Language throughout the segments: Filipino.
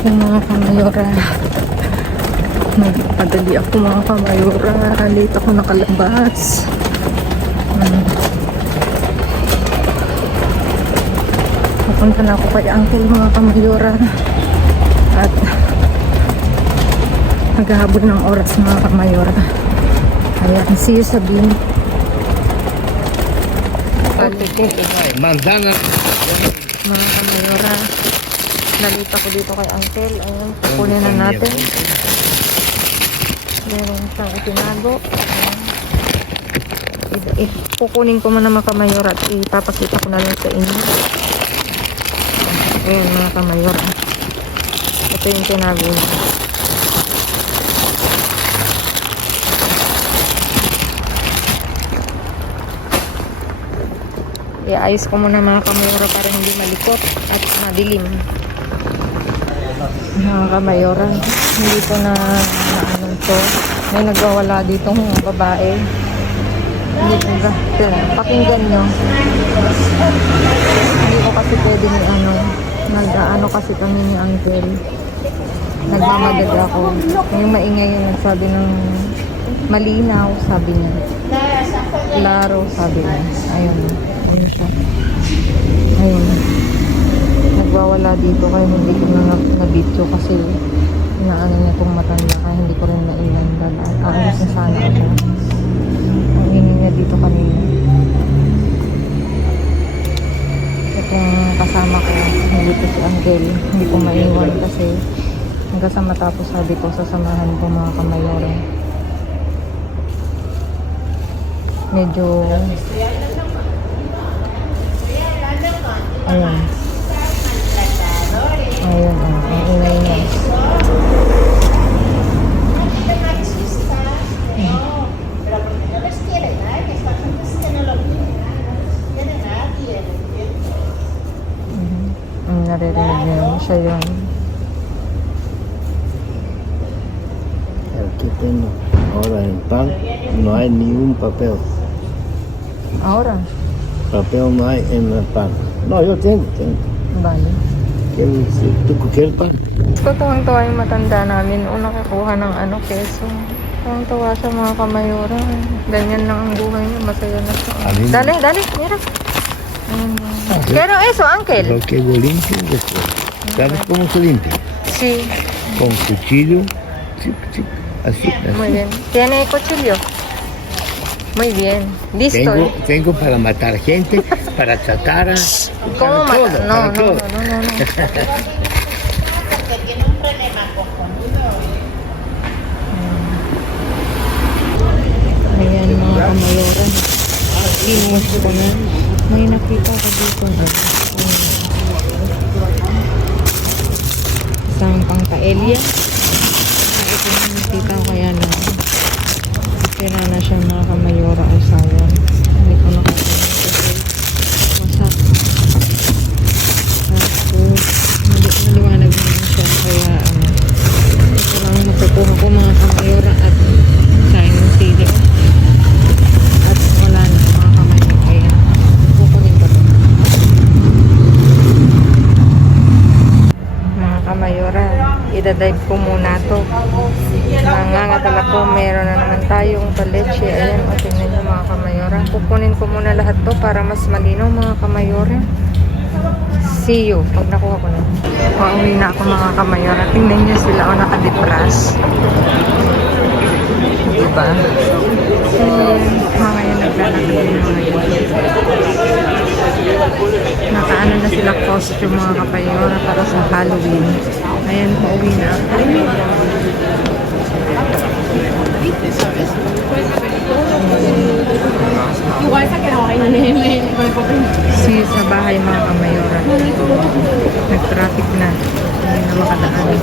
ako mga kamayora. Nagpadali ako mga kamayora. Late ako nakalabas. Pupunta na ako kay Uncle mga kamayora. At naghahabol ng oras mga kamayora. Ayan, see you sa bin. Manzana. Mga kamayora, nalita ko dito kay Uncle. Ayan, kukunin na natin. Meron siyang itinago. Kukunin ko muna mga kamayora at ipapakita ko na lang sa inyo. Ayan mga kamayora. Ito yung tinago niya. Iayos ko muna mga kamayora para hindi malikot at madilim. Mga kamayora, hindi ko na ano to. May nagwawala ditong babae. Hindi ko pakinggan nyo. Hindi ko kasi pwede ni ano. Nag-ano kasi kami ni Uncle. Nagmamagad ako. Yung maingay yung nagsabi ng malinaw, sabi niya. Klaro, sabi niya. Ayun. Ayun siya. Ayun. Nagwawala dito kaya hindi ko na video kasi inaano niya itong matanda kaya hindi ko rin nailan. Aalis na sana ako. Ang hinin niya dito kanina. Itong kasama ko, hindi ko si Angel. Hindi ko maiwan kasi hanggang sa matapos sabi ko sasamahan ko mga kamayora. Medyo ayun. Ayun, ang ingay niya. Naririnig niyo siya yun. Aquí tengo. Ahora en pan no hay ni un papel. Ahora? Papel no hay en el pan. No, yo tengo. Bali. ¿Tú quieres pan? Tuwang-tuwa yung matanda namin. Una nakakuha ng ano, keso. Tuwang-tuwa siya mga kamayora. Ganyan lang ang buhay niya. Masaya na siya. Dali, mira. Pero eso, Uncle. Lo que lo limpio después. ¿Sabes cómo se limpia? Sí. Con cuchillo. Así. Muy bien. ¿Tiene cuchillo? Muy bien. Listo. Tengo para matar gente, para tratar a... ¿Cómo matar? No. Tiene un problema cojonudo. Ayan mga kamayora. Pinost ko na. May nakita ko dito na. Isang pang paelya. Ito na nakita ko kaya na. Sira na siya mga kamayora o sayang. Hindi ko nakita kasi wasak. Tapos maliwanag naman siya kaya ito lang matutuwa ko mga kamayora at sayang yung sili at wala na mga kamayora kaya kukunin ko ito mga kamayora. Idadive ko muna to. Nangangatal ako, meron na naman tayong paleche. Ayan, o tingnan nyo mga kamayora. Kukunin ko muna lahat to para mas malinaw mga kamayora. See you pag nakuha ko na. Pauwi na ako mga kamayora. Tingnan nyo sila o nakadipras. Diba? Mga yun naglalakad din mga yun. Nakaano na sila costume mga kamayora para sa Halloween. Ayan, pauwi na. See sa bahay mga kamayora. Nag-traffic na. Hindi na makadaan.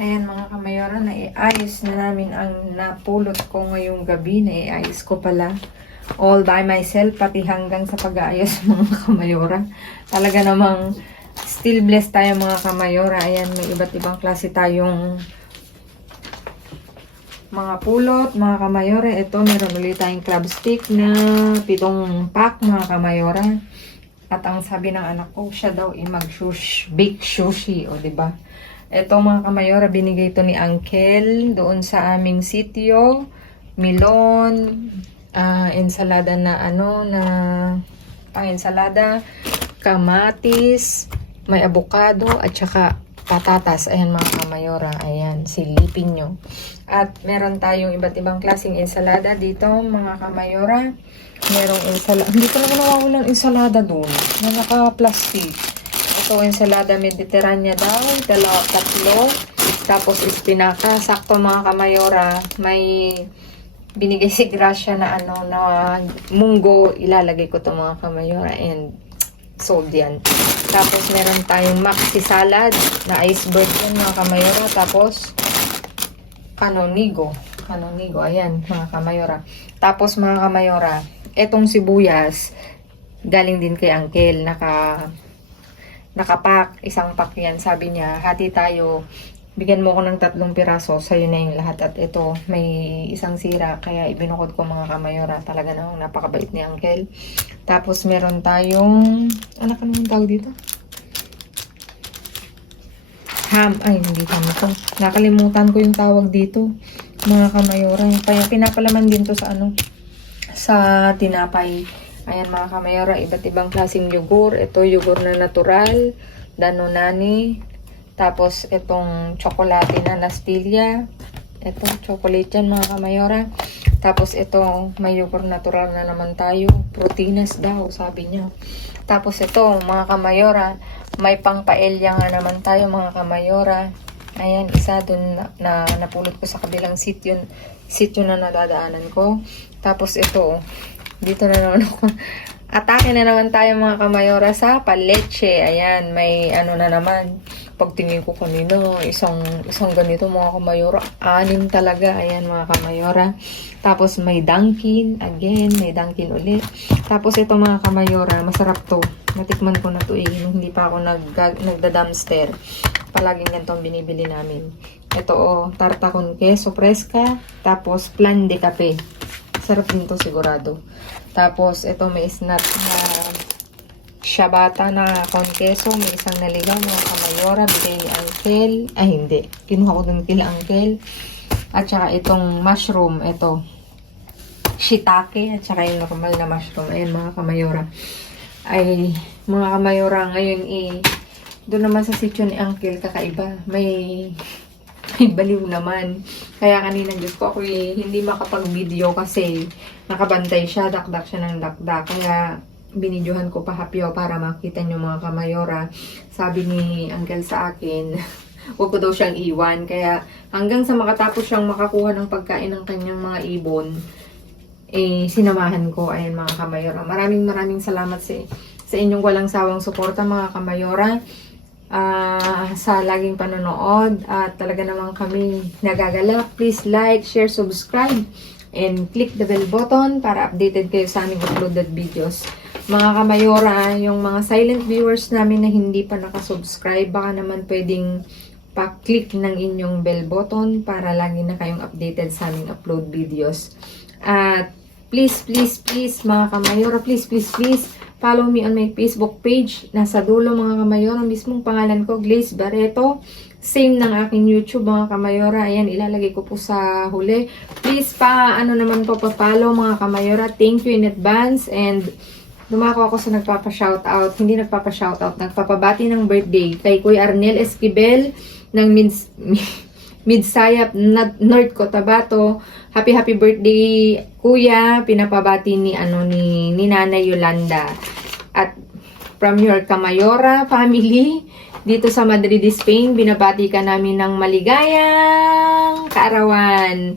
Ayan mga kamayora, naiayos na namin ang napulot ko ngayong gabi. Naiayos ko pala all by myself, pati hanggang sa pag-aayos mga kamayora. Talaga namang still blessed tayo mga kamayora. Ayan, may iba't ibang klase tayong mga pulot, mga kamayora. Ito, meron ulit tayong crab stick na 7 pack mga kamayora. At ang sabi ng anak ko, siya daw bake sushi, o diba? Ito mga kamayora, binigay ito ni Uncle doon sa aming sitio. Melon, ensalada na pang-ensalada, kamatis, may avocado, at saka patatas. Ayan mga kamayora, ayan, silipin nyo. At meron tayong iba't ibang klaseng ensalada dito mga kamayora. Merong ensalada, hindi talaga nawawalang ensalada doon, na naka-plastic. Ito, ensalada Mediterranean daw, 2, 3. Tapos, espinaka. Sakto mga kamayora. May binigay si Gracia na na munggo. Ilalagay ko to mga kamayora. And, sold yan. Tapos, meron tayong maxi salad na iceberg yan mga kamayora. Tapos, canonigo. Ayan, mga kamayora. Tapos, mga kamayora, etong sibuyas, galing din kay Uncle. Nakapack, 1 pack yan. Sabi niya, hati tayo. Bigyan mo ko ng 3 piraso. Sa'yo na yung lahat. At ito, may 1 sira. Kaya ibinukod ko mga kamayora. Talaga namang napakabait ni Uncle. Tapos meron tayong, ano naman tawag dito? Ham. Ay, hindi ham ito. Nakalimutan ko yung tawag dito. Mga kamayora. Kaya pinapalaman din to sa sa tinapay. Ayan mga kamayora, iba't ibang klaseng yogurt. Ito, yogurt na natural, Danonani. Tapos, itong tsokolate na Nastilla. Ito, chocolate yan mga kamayora. Tapos, ito, may yogurt natural na naman tayo. Proteínas daw, sabi niya. Tapos, ito, mga kamayora, may pang-paelya nga naman tayo mga kamayora. Ayan, isa dun na napulot ko sa kabilang sityo na nadadaanan ko. Tapos, ito, dito na naman ako. Atake na naman tayo mga kamayora sa paleche. Ayan, may na naman. Pagtingin ko kanina, isang ganito mga kamayora. 6 talaga. Ayan mga kamayora. Tapos may Dunkin. Again, may Dunkin ulit. Tapos ito mga kamayora, masarap to. Natikman ko na to hindi pa ako nagda-dumpster. Palaging ganito ang binibili namin. Ito tarta con queso fresca. Tapos plan de cafe. Sarap din to sigurado. Tapos, ito may snack na ciabatta na con queso. May isang naligaw mga kamayora. Bigay ni Uncle. Ay, hindi. Kinuha ko dun kila Uncle. At saka itong mushroom. Ito. Shiitake. At saka yung normal na mushroom. Ayan mga kamayora. Ay, mga kamayora ngayon doon naman sa sitio ni Uncle kakaiba. May baliw naman. Kaya kanina Diyos ko ako hindi makapag-video kasi nakabantay siya, dakdak siya ng dakdak. Kaya binidyohan ko pa hapyaw para makita nyo mga kamayora. Sabi ni Uncle sa akin, huwag ko daw siyang iwan. Kaya hanggang sa makatapos siyang makakuha ng pagkain ng kanyang mga ibon, sinamahan ko. Ayan mga kamayora. Maraming salamat sa inyong walang sawang suporta mga kamayora. Sa laging panonood at talaga naman kami nagagalak. Please like, share, subscribe and click the bell button para updated kayo sa aming uploaded videos. Mga kamayora, yung mga silent viewers namin na hindi pa nakasubscribe, baka naman pwedeng pa-click ng inyong bell button para lagi na kayong updated sa aming upload videos. At please mga kamayora, please follow me on my Facebook page. Nasa dulo mga kamayora, mismong pangalan ko, Glaze Barreto. Same ng aking YouTube mga kamayora. Ayan, ilalagay ko po sa huli. Please naman po pa-follow mga kamayora. Thank you in advance. And dumako ako sa nagpapa-shoutout. Hindi nagpapa-shoutout, nagpapabati ng birthday kay Kuya Arnel Esquivel ng Midsayap, North Cotabato. Happy birthday, Kuya. Pinapabati ni Nanay Yolanda. At from your Kamayora family dito sa Madrid, Spain. Binabati ka namin ng maligayang kaarawan.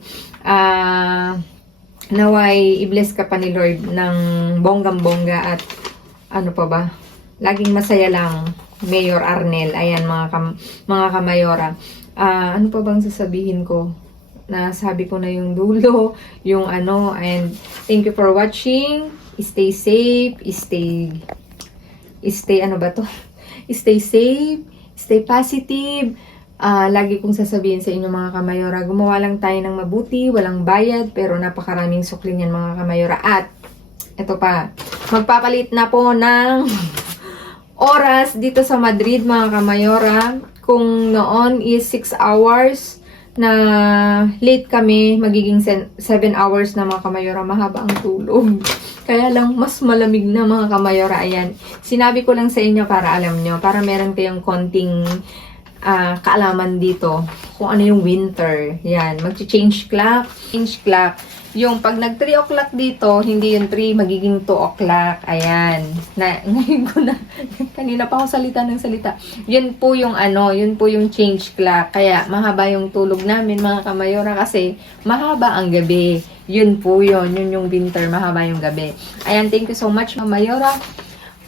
Naway i-bless ka pa ni Lord ng bonggang-bongga at ano pa ba? Laging masaya lang, Mayor Arnel. Ayan, mga Kamayora. Ano pa bang sasabihin ko? Nasabi ko na yung dulo, yung ano, and thank you for watching. Stay safe, stay ano ba to? Stay safe, stay positive. Lagi kong sasabihin sa inyo mga Kamayora, gumawa lang tayo ng mabuti, walang bayad, pero napakaraming sukling yan mga Kamayora. At, ito pa, magpapalit na po ng oras dito sa Madrid mga Kamayora. Kung noon is 6 hours na late kami, magiging 7 hours na mga Kamayora. Mahaba ang tulog. Kaya lang, mas malamig na mga Kamayora. Ayan. Sinabi ko lang sa inyo para alam nyo. Para meron kayong konting kaalaman dito. Kung ano yung winter. Yan. Mag-change clock. Change clock. Yung pag nag 3 o'clock dito, hindi yung 3, magiging 2 o'clock. Ayan. Ngayon ko na, kanina pa ako salita ng salita. Yun po yung ano, yun po yung change clock. Kaya mahaba yung tulog namin mga Kamayora kasi mahaba ang gabi. Yun po yun. Yun yung winter, mahaba yung gabi. Ayan, thank you so much Kamayora.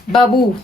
Babu!